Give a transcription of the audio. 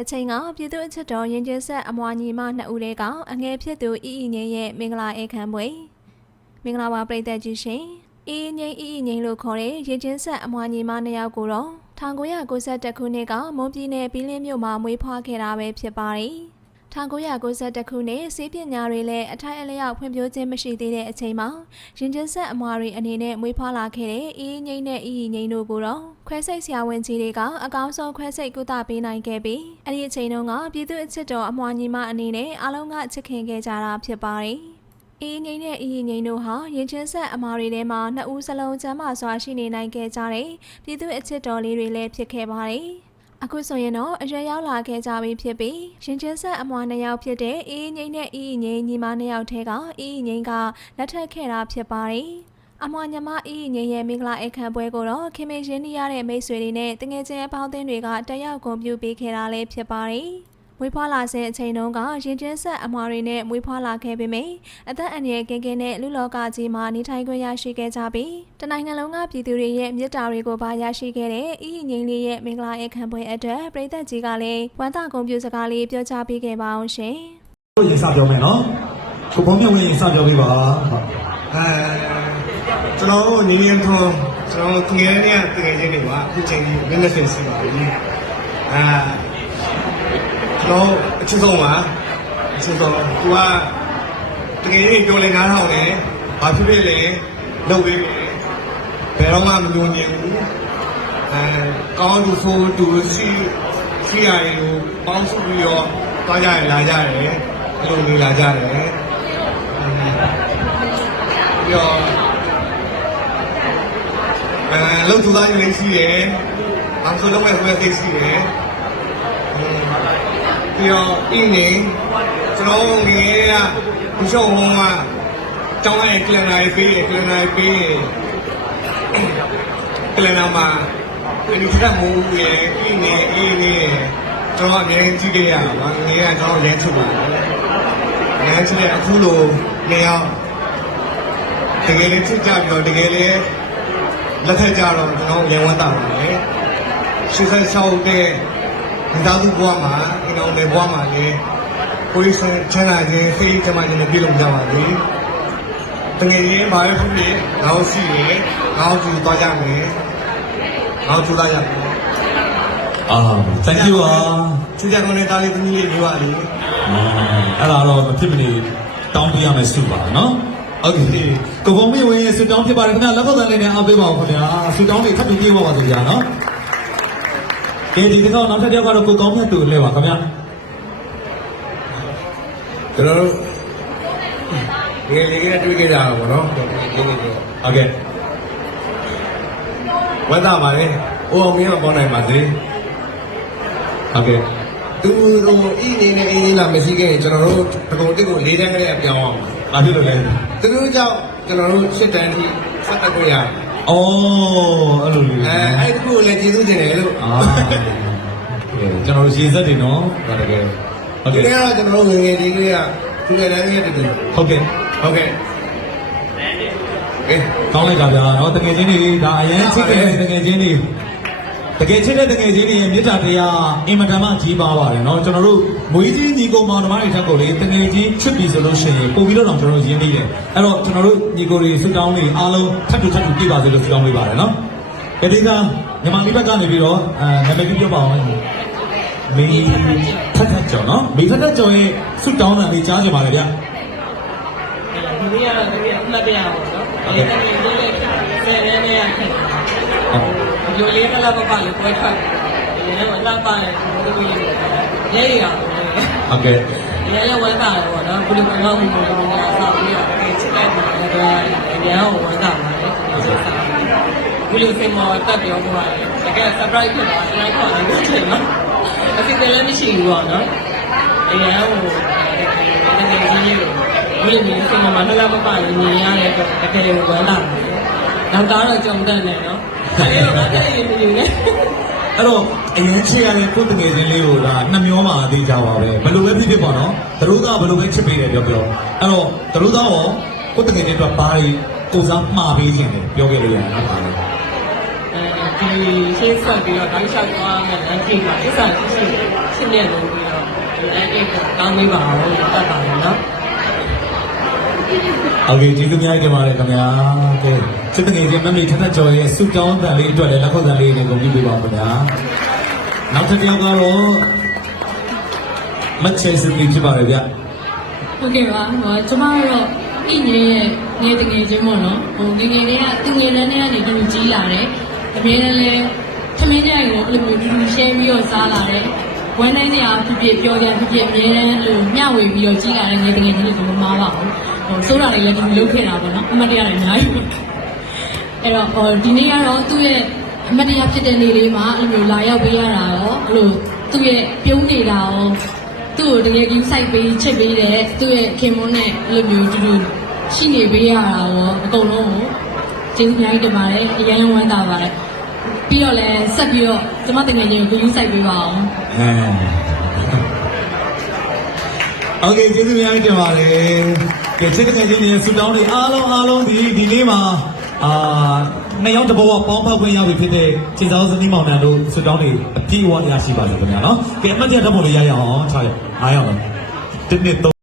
တစ်ချိန်ကပြည်သူ့အချစ်တော်ရင်ကျင်းဆက်အမွာညီမနှစ်ဦးတည်းကအငယ်ဖြစ်သူအီအီငိမ့်ရဲ့မင်္ဂလာဧကန်ပွဲမင်္ဂလာပါပရိသတ်ကြီးရှင်အီအီငိမ့်အီအီငိမ့်လို့ခေါ်တဲ့ရင်ကျင်းဆက်အမွာညီမနှစ်ယောက်ကိုတော့1992ခုနှစ်ကမွန်ပြည်နယ်ပြည်လင်းမြို့မှာမွေးဖွားခဲ့တာပဲဖြစ်ပါတယ် 1992ခုနှစ်စီးပညာတွေလည်းအထိုက်အလျောက်ဖွံ့ဖြိုးခြင်းမရှိသေးတဲ့အချိန်မှာရင်ကျင်းဆက်အမွာတွေအနေနဲ့မွေးဖွားလာခဲ့တဲ့အီအီငိမ့်နဲ့အီအီငိမ့်တို့ကိုတော့ခွဲစိတ်ဆရာဝန်ကြီးတွေကအကောင်းဆုံးခွဲစိတ်ကုသပေးနိုင်ခဲ့ပြီးအဲ့ဒီအချိန်တုန်းကပြည်သူ့အချစ်တော်အမွာညီမအနေနဲ့အားလုံးကချစ်ခင်ခဲ့ကြတာဖြစ်ပါတယ်။အီအီငိမ့်နဲ့အီအီငိမ့်တို့ဟာရင်ကျင်းဆက်အမွာတွေထဲမှာနှစ်ဦးစလုံးကျမ်းမာစွာရှိနေနိုင်ခဲ့ကြတဲ့ပြည်သူ့အချစ်တော်လေးတွေလည်းဖြစ်ခဲ့ပါတယ်။ အခုဆိုရင်တော့အရွယ်ရောက်လာခဲ့ကြပြီဖြစ်ပြီးရင်ချင်းဆက်အမွာနှစ်ယောက်ဖြစ်တဲ့အေးငိမ့်နဲ့အေးငိမ့်ညီမနှစ်ယောက်ထဲကအေးငိမ့်ကလက်ထပ်ခဲ့တာဖြစ်ပါတယ်။အမွာညီမအေးငိမ့်ရဲ့မင်္ဂလာအခမ်းပွဲကိုတော့ခင်မင်းရင်းနှီးရတဲ့မိတ်ဆွေတွေနဲ့တငယ်ချင်းအပေါင်းအသင်းတွေကတက်ရောက်ကွန်ပျူပေးခဲ့တာလည်းဖြစ်ပါတယ်။ မွေးဖွားလာတဲ့အချိန်တုန်းကရင်ကျင်းဆက်အမွာတွေနဲ့မွေးဖွားလာခဲ့ပေမယ့်အသက်အန္တရာယ်ကင်းကင်းနဲ့လူလောကကြီးမှာနေထိုင်ခွင့်ရရှိခဲ့ကြပြီးတနိုင်ငံလုံးကပြည်သူတွေရဲ့မြစ်တာတွေကိုပါရရှိခဲ့တဲ့အီငိမ့်လေးရဲ့မင်္ဂလာအခမ်းပွဲအတွက်ပြည်သက်ကြီးကလည်းဝမ်းသာဂုဏ်ပြုစကားလေးပြောကြားပေးခဲ့ပါအောင်ရှင်။တို့ရင်စပြောမယ်နော်ကိုပုံမြင့်ဝင်ရင်စပြောပေးပါဟုတ်အဲကျွန်တော်တို့နေရင်ထုံးကျွန်တော်တို့ငယ်နေရတကယ်ချင်းတွေပါအခုချိန်ကြီး benefit ရှိပါပြီအဲကျွန် တော်အချစ်ဆုံးပါအချစ်ဆုံးသူကတကယ်ကြီးပြောလဲနားထောင်တယ်ဘာဖြစ်ဖြစ်လဲလုပ်ပေးမယ်ဘယ်တော့မှမညှို့ညင်ဘူးအဲကောင်းသူဆိုသူစီစီရည်ကိုပေါင်းစုပြီးတော့တွားကြရလာကြတယ်အဲ့လိုနေလာကြတယ်ပြီးတော့အဲလုံသူသားတွေလည်းရှိတယ်။အောင်ဆိုလုံးဝဆိုရသိရှိတယ်။ ပြီးတော့အင်းနေကျွန်တော်ငယ်ကဘုရှုံဟောင်းကကျောင်းရဲ့ကလန်နာရေးပေးတယ်ကလန်နာရေးပေးတယ်ကလန်နာမှာအနိစ္စမိုးရဲ့အင်းနေအင်းနေကျွန်တော်အမြဲကြည့်ကြရတာပါငယ်ကကျွန်တော်လဲထုတ်ပါတယ်။ငယ်ချစ်တဲ့အခုလိုနေအောင်တကယ်လေးချစ်ကြပြီးတော့တကယ်လေးလက်ထက်ကြတော့ကျွန်တော်ရန်ဝတ်တာပါလေ86တဲ့ မိသားစုဘဝမှာအိမ်အောင်တွေဘဝမှာလည်းကိုယ်စံချမ်းသာခြင်းစိတ်ကြမ်းခြင်းနဲ့ပြည့်လုံကြပါစေတကယ်ရင်းဘာပဲဖြစ်ဖြစ်ငါ့ရှိရယ်ငါ့ကျူသွားကြမယ်ငါ့ကျူလာရမယ်အာ thank you ပါသူကြကုန်တဲ့တားလေးသမီးလေးမျိုးပါလေအဲ့ဒါတော့မဖြစ်မနေတောင်းပေးရမယ်စုပါနော်ဟုတ်ကဲ့ကိုကုံမီဝင်ဆူတောင်းဖြစ်ပါတယ်ခင်ဗျာလက်ကောက်တန်းလေးနဲ့အားပေးပါဦးခင်ဗျာဆူတောင်းတွေထပ်ပြီးပြေးပါပါဆိုကြနော် ကဲဒီတစ်ခေါက်နောက်ထပ်တစ်ခေါက်ကတော့ကိုကောင်းမြတ်သူလဲပါခင်ဗျာကျွန်တော်တို့ငယ်လေးကတွေ့ခဲ့ကြတာပေါ့နော်ဟုတ်ကဲ့ဝမ်းသာပါလေအိုအောင်မင်းမပေါင်းနိုင်ပါစေဟုတ်ကဲ့သူတို့အင်းနေနဲ့အင်းနေလာမရှိခဲ့ရင်ကျွန်တော်တို့တကုံတစ်ကိုလေးတန်းကလေးအပြောင်းအောင်မဖြစ်လို့လဲသူတို့ကြောင့်ကျွန်တော်တို့ရှစ်တန်းထိဆက်တက်ကြရတယ် အော်အဲ့လိုလေ။အဲအဲ့ဒီကိုလည်းကျေးဇူးတင်တယ်လို့အာကျွန်တော်ရေစက်တွေနော်ဒါတကယ်ဟုတ်ဒီကဲ့နေ့ကတော့ကျွန်တော်တို့ငယ်ငယ်လေးလေးကသူလည်းလည်းလေးတူတူဟုတ်ကဲ့ဟုတ်ကဲ့။ကဲကောင်းလိုက်တာဗျာနော်တကယ်ချင်းတွေဒါအရင်ချစ်တဲ့တကယ်ချင်းတွေ တကယ်ချစ်တဲ့တကယ်ချင်းတွေရဲ့မေတ္တာတရားအင်မတန်မှကြီးပါပါတယ်နော်ကျွန်တော်တို့မွေးကြီးညီကောင်မောင်နှမတွေထက်ကိုလေတကယ်ချင်းချစ်ပြီဆိုလို့ရှိရင်ပုံပြီးတော့ကျွန်တော်တို့ရင်းနှီးတယ်အဲ့တော့ကျွန်တော်တို့ညီကိုတွေဆွတောင်းတွေအားလုံးထပ်တူထပ်တူပြပါစေလို့ဆွတောင်းပေးပါတယ်နော်ကတိကမြန်မာပြည်ဘက်ကနေပြီးတော့အဲနာမည်ပြောပါအောင်မေထက်ထက်ကျော်နော်မေထက်ထက်ကျော်ရဲ့ဆွတောင်းတာလေးကြားကြပါလေဗျဒီနေ့ကတော့တကယ်အမှတ်တရပါတော့။အဲဒီတကယ်လေးလေးဆယ်ရဲနေ ရခဲ့ဟုတ်။ဒီလိုလေးကလာပပလေးပွဲထွက်။ဒီနေ့ကအလားပါရဲ့ဒီလိုလေးရဲရအောင်လေဟုတ်ကဲ့။ဒီလည်းဝမ်းသာတယ်ပေါ့နော်။ဘယ်လိုကတော့ဘယ်လိုလဲအစားပြီးတော့အဲချစ်တဲ့ဒီကတော့အများကိုဝမ်းသာပါတယ်။ဒီစား။ဘယ်လိုစင်မောတက်ပြောသွားတယ်။တကယ် surprise ဖြစ်သွားတယ်။လိုက်ခေါ်တယ်လို့ထင်နော်။အစီအစဉ်လည်းမရှိဘူးပေါ့နော်။အများကိုတကယ်ကြီးကြီးဘယ်လိုမျိုးစင်မောမှာလှလှပပလေးမြင်ရတဲ့အတွက်တကယ်ဝမ်းသာတယ်။နောက်တော့ကြုံတဲ့နေနော်။ အဲဒီတော့တကယ်ရင်မြင်နေ။အဲ့တော့အရင်ချစ်ရတဲ့ကိုယ်တငယ်ချင်းလေးကိုဒါနှမျောမှာသေးကြပါပဲဘယ်လိုပဲဖြစ်ဖြစ်ပေါ့နော်သတို့သားဘယ်လိုပဲချစ်ပေးတယ်ပြောပြောအဲ့တော့သတို့သားရောကိုယ်တငယ်ချင်းတို့ဘာတွေကိုစားမှားပေးခြင်းလဲပြောခဲ့လို့ရတယ်နော်ပါလေအဲဒီရှင်းဆက်ပြီးတော့တိုင်းလျှောက်သွားမယ်လမ်းကြည့်ပါအစ္စာရှိရှိရှင်းနေလို့ပြီးတော့ဒီလမ်းအိတ်ကကောင်းမေးပါအောင်လို့တတ်ပါတယ်နော် โอเคကျေးဇူးများတင်ပါတယ်ခင်ဗျာကဲစစ်တငယ်ချင်းမမေထက်ထက်ကျော်ရဲ့စုတောင်းတန်လေးအတွက်လည်းလက်ခုပ်တန်လေးတွေကုန်ပြပေးပါဦးခင်ဗျာနောက်တစ်ယောက်ကတော့မချေစပီဖြစ်ပါရဲ့ဗျ ဟုတ်ကဲ့ပါဟောကျမကတော့အိညရဲ့နေတငယ်ချင်းပေါ့နော်ဟိုငယ်ငယ်လေးကသူငယ်လေးနဲ့ကနေတူတူကြီးလာတယ်အမြဲတမ်းလဲထမင်းကြိုင်ကိုအဲ့လိုမျိုးတူတူ share ပြီးတော့စားလာတယ်ဝမ်းတိုင်းစရာဖြစ်ဖြစ်ပြောကြဖြစ်ဖြစ်အမြဲတမ်းအဲ့လိုမျှဝေပြီးတော့ကြီးလာတဲ့ငယ်တငယ်ချင်းတွေကမမားပါဘူး ဟိုစိုးတာတွေလည်းတူတူလုပ်ခဲ့တာပေါ့နော်အမတ်တရားတွေအများကြီးအဲ့တော့ဟိုဒီနေ့ကတော့သူ့ရဲ့အမတ်တရားဖြစ်တဲ့နေ့လေးမှာအဲ့လိုမျိုးလာရောက်ပေးရတာရောအဲ့လိုသူ့ရဲ့ပြုံးနေတာရော သူ့ကိုတကယ်ကြီးစိုက်ပေးချစ်ပေးတယ်သူ့ရဲ့ခင်မွန်းနဲ့အဲ့လိုမျိုးတူတူရှိနေပေးရတာရောအကုန်လုံးကိုကျေးဇူးအများကြီးတင်ပါတယ်အရင်ဝမ်းသာပါတယ်ပြီးတော့လည်းဆက်ပြီးတော့ကျမတကယ်ချင်းကိုယူစိုက်ပေးပါအောင် အဲโอเคကျေးဇူးများတင်ပါတယ် ကဲစစ်တငယ်ချင်းတွေစုတောင်းတွေအားလုံးအားလုံးဒီဒီနေ့မှာအာနှစ်ယောက်တစ်ဘဝပေါင်းဖောက်ခွင့်ရပြီဖြစ်တဲ့ခြေစောင်းစနီးမောင်နှံတို့စုတောင်းတွေအပြည့်အဝရရှိပါစေခင်ဗျာနော်ကဲအမှတ်တရဓာတ်ပုံလေးရရအောင်ထားရအားရအောင်တစ်နှစ်